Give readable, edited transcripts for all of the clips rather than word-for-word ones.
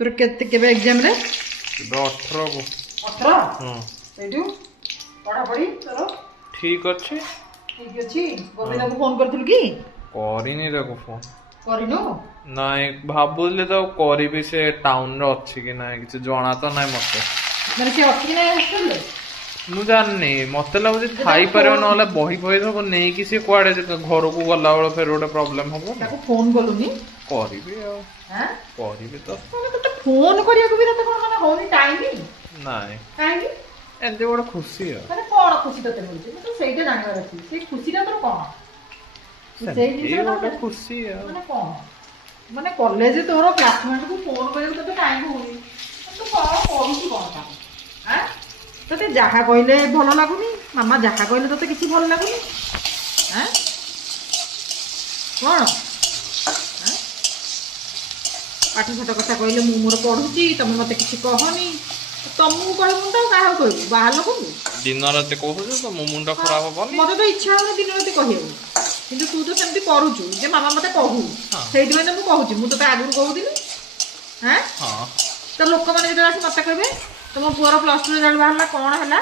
तोर केबे एग्जाम रे 18 को 18 हां एडू पढ़ा पढ़ी तोर ठीक अच्छे ठीक अछि गोविंदा को फोन करथुल की करिनी देखो फोन करिनो नाइ भाबुले तो करिबी से टाउन रे अछि कि नाइ किछ जणा तो नाइ मते माने से अछि ना हॉस्टल रे मु जाननी मते लागो जे खाई पारे नले बही बही सब नै कि से कुआडे घर को गला बेला फेर ओटे प्रॉब्लम हबो ताको फोन बोलुनी करिबी आ हैं करिबी तो तो फोन करिया को भी तते कोन माने होनी टाइम ही नाइ काहे एते बड़ खुशी है माने कोन खुशी तते बोलछ तो सेइटे जानवर अछि से खुशी रा तोर कोन से ये बड़ खुशी है माने कोन माने कॉलेज तोर क्लासमेट को फोन करिया तते टाइम होनी तो कोन करूची कोन ता हैं तते जहा कहले भलो लागुनी मामा जहा कहले तते किछि भलो लागुनी हैं कोन हैं पाठ साठ कथा कहले मु मोर पढुची तमे मते किछि कहनी तमु कहबु त काहा कहबु बाहर लोक दिन रात कहू तो मो मुंडा खराब हबनी मते तो इच्छा होने दिन रात कहियो किंतु तू तो सेमती करूछु जे मामा मते कहू सेइति माने मु कहूची मु तो आगु कहउदिनी हैं हां तो लोक माने जे आसी मते कहबे तुम पुअर प्लस 2 रिजल्ट बाहरला कोन हला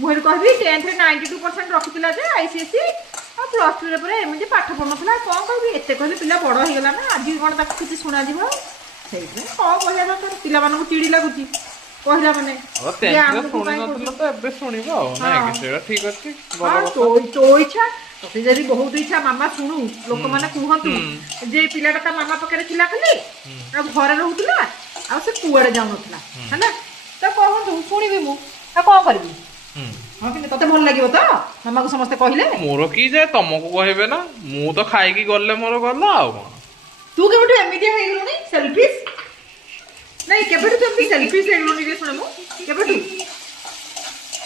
मुहेर कहबी 10th रे 92% रखितिला जे आईसीएससी आ प्लस 2 रे परे एमजे पाठ पढनथला कोन कहबी एते कहले पिला बड़ हो गेला ना आज कोन ताक किछि सुना दिबो सेइते कोन कहया दरकार पिला मानको चिड़ी लागुची कहला माने सुनी नथिलो तो एबे सुनिबो ना कि सेरा ठीक अछि तो इच्छा तते जदी बहुत इच्छा मामा सुनु लोक माने कहंतु जे पिलाटा ता मामा पकरे थिला खाली आ घरे रहउतला आ से कुआडे जाउ नथला हैना तो कहंतु सुनिबी मु आ कोन करबी हां कि तते भल लागिबो तो मामा को समस्त कहिले मोर की जे तुमको कहबे ना मु तो खाई की गल्ले मोर गल्ला आ कोन तू केबेटू एमिडिया हे गेलुनी सेल्फिश नहीं केबेटू तुम भी सेल्फिश हे गेलुनी रे सुनमु केबेटू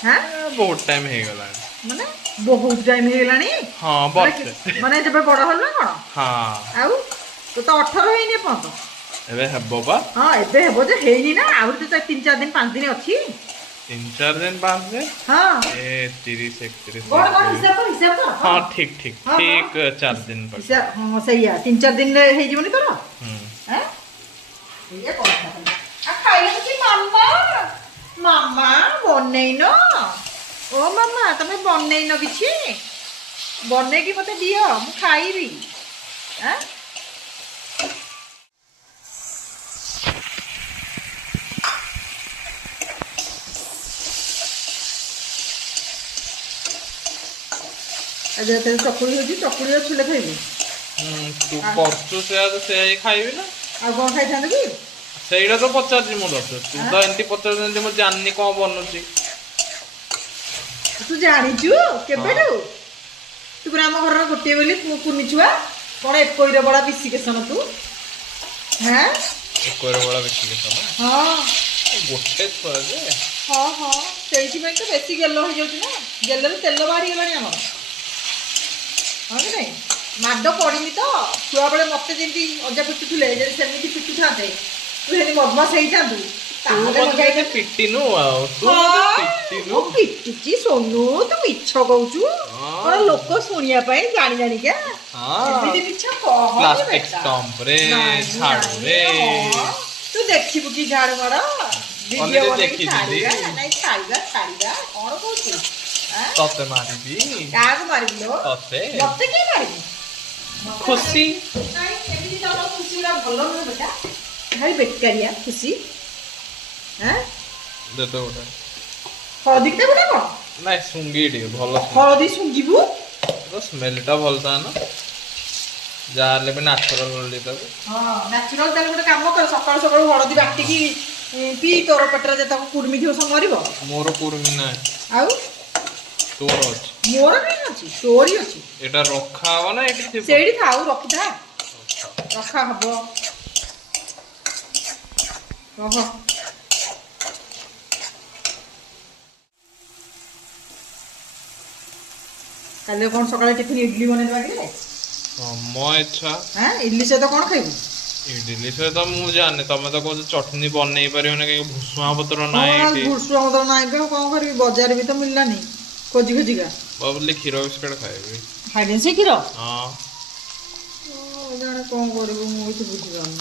हां बहुत टाइम हे गेला माने बहुत टाइम हे गेलानी हां बहुत माने जबे बड़ हल ना कोन हां आउ तो 18 हेनी पन एबे हेबो बा हां एबे हेबो जे हेनी ना आउ तो 3-4 दिन 5 दिन अछि 3-4 दिन बाद में हां ए 30 31 गोड़ हिसाब कर हां ठीक ठीक ठीक 4 दिन पर हां सही है 3-4 दिन रे हे जीवनी तोरा हैं ये कोन आ खाइले कि मामा मामा बनेइनो ओ मामा तमे बनेइनो किछि बने कि मते दियो मु खाइबी हैं अजे ते चकुड़ी होजी चकुड़ी छुले खाइबी तू परचो से ही खाइबी ना आ कोन खाइ थाने की सेइडा तो पचार जी मो तू तो एंटी पचार जंती मो जाननी कोन बनुची तू जानी छु केबेडू तू पुरा हम घर गोटे बोली कुनी छुआ कोन एक कोइरा बड़ा बिसिकेसन तू हैं एक कोइरा बड़ा बिसिकेसन हां गोटे छुआ जे हां हां सेइति में तो बेसी गेलो हो जाउछ ना गेलो तेल बाहरी गेलानी हमर हां कि नहीं माडो पड़िनी तो छुआ बड़े मते जेंती अजा पिटुथुले जे सेमिति पिटु थाते तू हेनी बदमाश हेई थांतु ताले मजा के पिटिनु आ तू पिटिनु पिटुची सोनू तू मिछ कहउछु और लोक सुनिया पई जानि जानि के हां एमिति मिछ कह प्लास्टिक स्टम्प रे झाड़ू रे तू देखिबु की झाड़ू मार वीडियो देखि नहीं छाड़ीगा कोन कहउछु तते मारिबी काग मारिबलो तते मते के मारिबी खुशी नहीं एमिति तो खुशी रा भलो न बेटा भाई बेकारिया खुशी हैं दे तो ओटा हळदी के बेटा को नहीं सुंगी डी भलो हळदी सुंगीबू तो स्मेलटा भलता ना जाले भी नेचुरल हळदी तब हां नेचुरल ताले गोटे काम कर सकाळ सकाळ हळदी बाटी की पी तोर पेटरा जे तक कुर्मी दियो सम मरिबो मोर कुर्मी ना आउ तोर अछि मोर नहीं अछि तोरी अछि एटा रखा हो ना एटी थिबो सेडी थाउ रखिथा रखा हबो ओहो काले कोन सकाळे टिफिन इडली बने देबा के मो इच्छा हैं इडली से तो कोन खाइबू इडली से तो मु जाने तमे तो को चटनी बनै परियो ना के भुसुआ पत्र ना एटी भुसुआ पत्र ना बे कोन करबी बाजार भी तो मिललानी खोजी खोजी का बाबले खीरो बिस्कुट खाइबी खाइबे से खीरो हां जाने कोन करबू मु इति बुझी जानी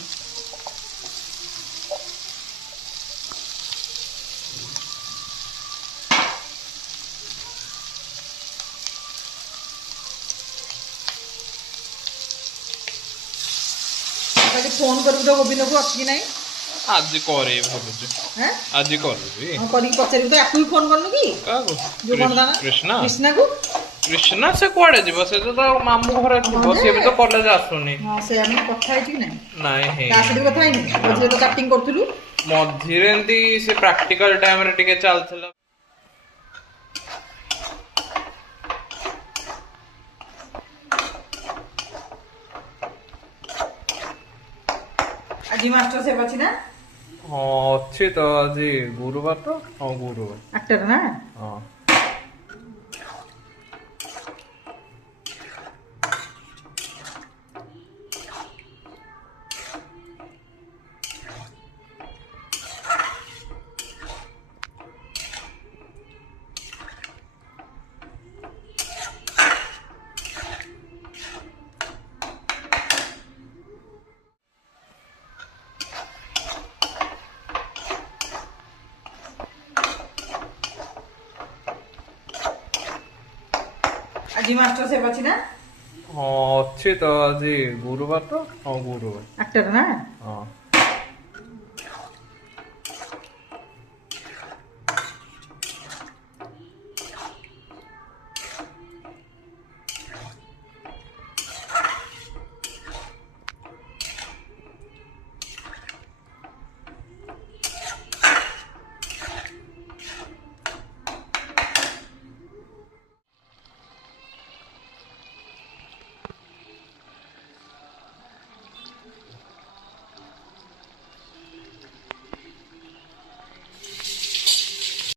ଫୋନ କରିବୁ ତ ଗୋବିନ୍ଦକୁ ଅଛି କି ନାହିଁ? ଆଜି କରିବି ଭାବୁଛି। ହେଁ ଆଜି କରିବି। ହଁ କରିକି ପଚାରିବୁ ତ। ୟାକୁ ବି ଫୋନ କରିନୁ କି? କାହାକୁ? ଯୋଉ କଣ ତା ନାଁ? କୃଷ୍ଣା। କୃଷ୍ଣାକୁ। କୃଷ୍ଣା ସେ କୁଆଡେ ଯିବ? ସେ ତ ତା ମାମୁଁ ଘରେ ଥିବ। ହଁ ଯେ। ସିଏ ବି ତ କଲେଜ ଆସୁନି। ହଁ ସେଇଆ ମାନେ କଥା ହେଇଛୁ କି ନାହିଁ? ନାଇଁ ତା ସହିତ ହେଇନି। କଥା ହେଇନି? ମଝିରେ ତ ଚାଟିଂ କରୁଥିଲୁ। ମଝିରେ ଏମିତି ସେ ପ୍ରାକ୍ଟିକାଲ ଟାଇମରେ ଟିକେ ଚାଲିଥିଲା। ଆଜି ମାଷ୍ଟର ସେଫ୍ ଅଛି ନା? ହଁ ଅଛି ତ ଆଜି ଗୁରୁବାର ତ। ହଁ ଗୁରୁବାର। 8ଟାରେ ନା? ହଁ। ଆଜି ମାଷ୍ଟର ସେଫ୍ ଅଛି ନା? ହଁ ଅଛି ତ ଆଜି ଗୁରୁବାର ତ। ହଁ ଗୁରୁବାର। 8ଟାରେ ନା? ହଁ।